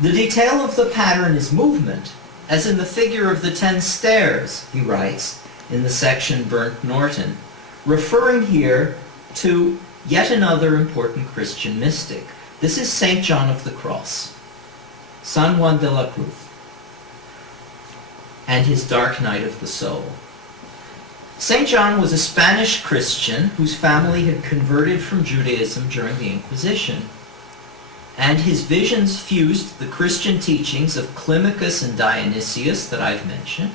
The detail of the pattern is movement, as in the figure of the 10 stairs, he writes, in the section Burnt Norton, referring here to yet another important Christian mystic. This is St. John of the Cross, San Juan de la Cruz, and his dark night of the soul. St. John was a Spanish Christian whose family had converted from Judaism during the Inquisition, and his visions fused the Christian teachings of Climacus and Dionysius that I've mentioned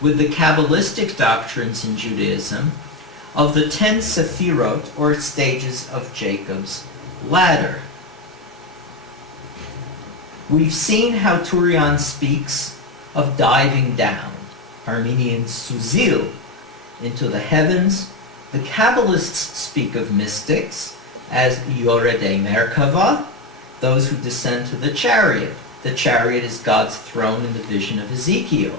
with the Kabbalistic doctrines in Judaism of the 10 Sephirot, or stages of Jacob's ladder. We've seen how Tourian speaks of diving down, Armenian suzil, into the heavens. The Kabbalists speak of mystics as Yoredei Merkava, those who descend to the chariot. The chariot is God's throne in the vision of Ezekiel.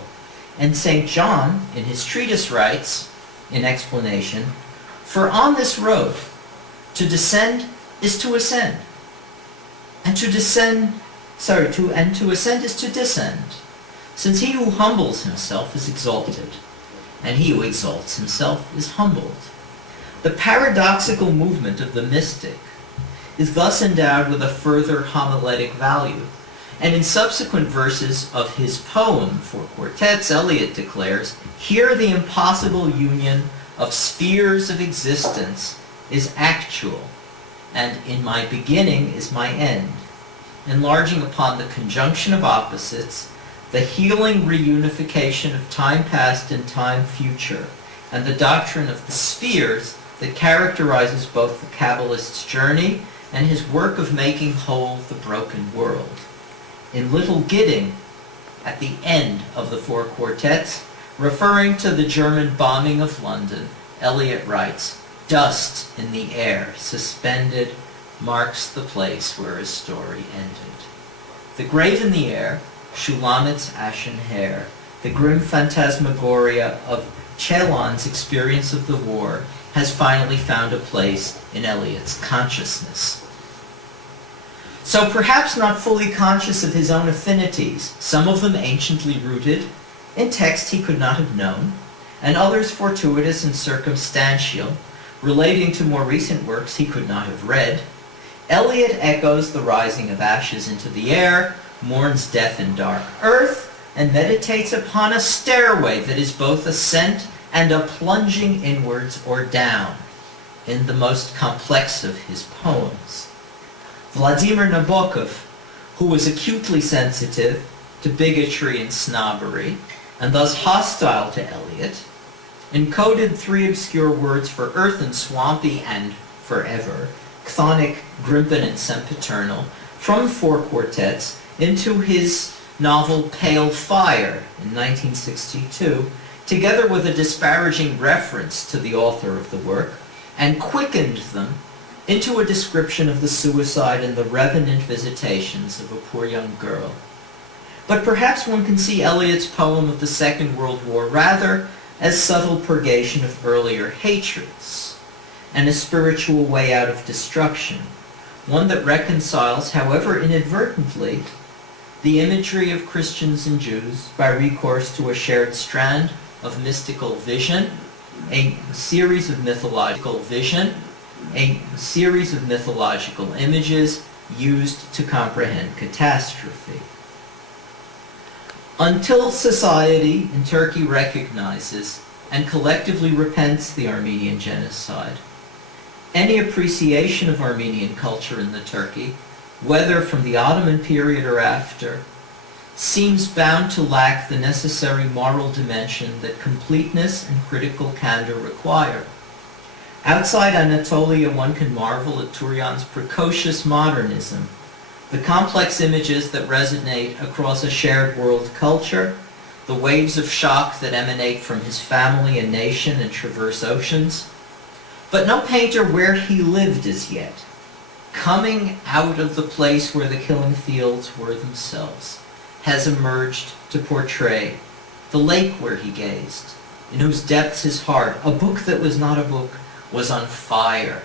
And St. John, in his treatise, writes, in explanation, "For on this road, to descend is to ascend, and to ascend is to descend, since he who humbles himself is exalted, and he who exalts himself is humbled." The paradoxical movement of the mystic is thus endowed with a further homiletic value, and in subsequent verses of his poem, Four Quartets, Eliot declares, "Here the impossible union of spheres of existence is actual, and in my beginning is my end," enlarging upon the conjunction of opposites, the healing reunification of time past and time future, and the doctrine of the spheres that characterizes both the Kabbalist's journey and his work of making whole the broken world. In Little Gidding, at the end of the Four Quartets, referring to the German bombing of London, Eliot writes, "Dust in the air, suspended, marks the place where his story ended." The grave in the air, Shulamit's ashen hair, the grim phantasmagoria of Celan's experience of the war, has finally found a place in Eliot's consciousness. So perhaps not fully conscious of his own affinities, some of them anciently rooted in text he could not have known, and others fortuitous and circumstantial, relating to more recent works he could not have read, Eliot echoes the rising of ashes into the air, mourns death in dark earth, and meditates upon a stairway that is both ascent and a plunging inwards or down, in the most complex of his poems. Vladimir Nabokov, who was acutely sensitive to bigotry and snobbery, and thus hostile to Eliot, encoded 3 obscure words for earth and swampy and forever, chthonic, grimpen, and sempiternal, from 4 quartets into his novel Pale Fire in 1962, together with a disparaging reference to the author of the work, and quickened them into a description of the suicide and the revenant visitations of a poor young girl. But perhaps one can see Eliot's poem of the Second World War rather as subtle purgation of earlier hatreds, and a spiritual way out of destruction, one that reconciles, however inadvertently, the imagery of Christians and Jews by recourse to a shared strand of mystical vision, a series of mythological images used to comprehend catastrophe. Until society in Turkey recognizes and collectively repents the Armenian genocide, any appreciation of Armenian culture in the Turkey, whether from the Ottoman period or after, seems bound to lack the necessary moral dimension that completeness and critical candor require. Outside Anatolia, one can marvel at Tourian's precocious modernism, the complex images that resonate across a shared world culture, the waves of shock that emanate from his family and nation and traverse oceans. But no painter where he lived as yet, coming out of the place where the killing fields were themselves, has emerged to portray the lake where he gazed, in whose depths his heart, a book that was not a book, was on fire,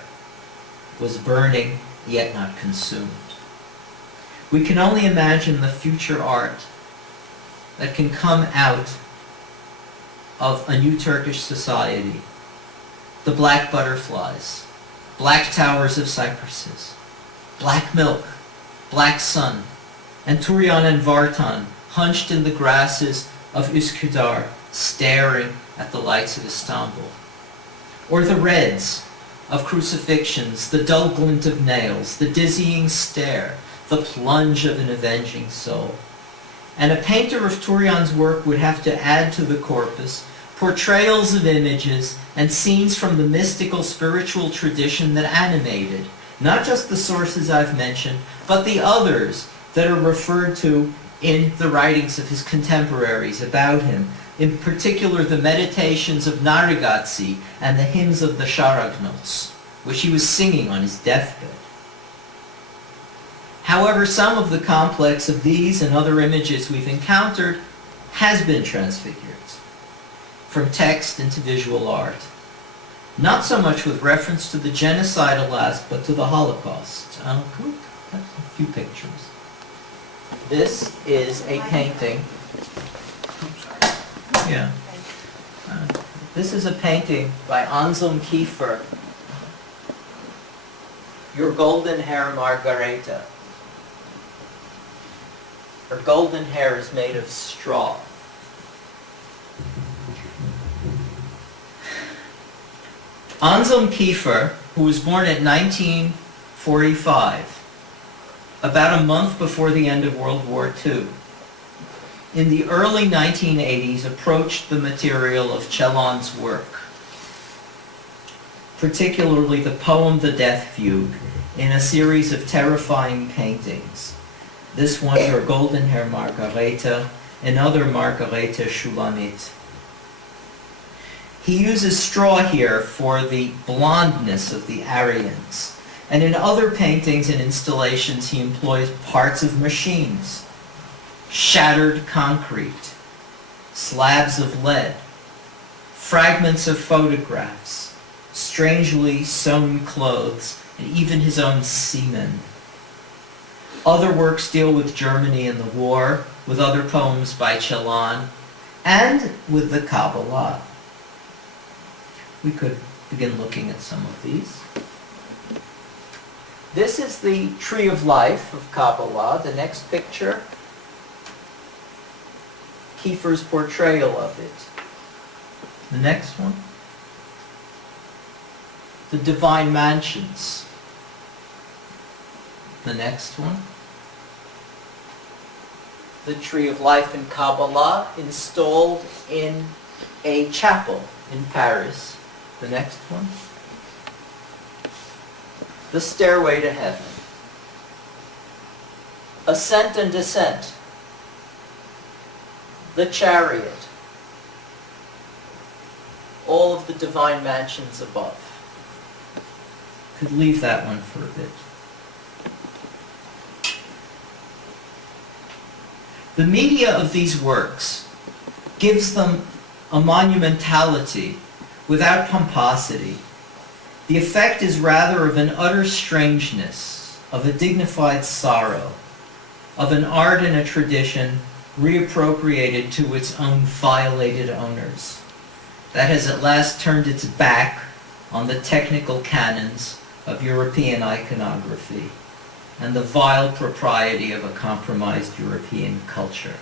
was burning yet not consumed. We can only imagine the future art that can come out of a new Turkish society. The black butterflies, black towers of cypresses, black milk, black sun, and Tourian and Vartan hunched in the grasses of Üsküdar, staring at the lights of Istanbul. Or the reds of crucifixions, the dull glint of nails, the dizzying stare, the plunge of an avenging soul. And a painter of Tourian's work would have to add to the corpus portrayals of images and scenes from the mystical spiritual tradition that animated, not just the sources I've mentioned, but the others that are referred to in the writings of his contemporaries about him, in particular the meditations of Narigazzi and the hymns of the Sharagnos, which he was singing on his deathbed. However, some of the complex of these and other images we've encountered has been transfigured from text into visual art. Not so much with reference to the genocidal aspect, but to the Holocaust. A few pictures. This is a painting. Yeah. This is a painting by Anselm Kiefer, Your Golden Hair, Margareta. Her golden hair is made of straw. Anselm Kiefer, who was born in 1945, about a month before the end of World War II, in the early 1980s approached the material of Celan's work, particularly the poem The Death Fugue, in a series of terrifying paintings. This one, Your Golden Hair, Margareta, another Margareta Shulamit. He uses straw here for the blondness of the Aryans. And in other paintings and installations, he employs parts of machines, shattered concrete, slabs of lead, fragments of photographs, strangely sewn clothes, and even his own semen. Other works deal with Germany and the war, with other poems by Celan, and with the Kabbalah. We could begin looking at some of these. This is the Tree of Life of Kabbalah. The next picture, Kiefer's portrayal of it. The next one, the Divine Mansions. The next one, the Tree of Life in Kabbalah, installed in a chapel in Paris. The next one, the Stairway to Heaven. Ascent and Descent. The Chariot. All of the Divine Mansions above. Could leave that one for a bit. The media of these works gives them a monumentality without pomposity. The effect is rather of an utter strangeness, of a dignified sorrow, of an art and a tradition reappropriated to its own violated owners, that has at last turned its back on the technical canons of European iconography and the vile propriety of a compromised European culture.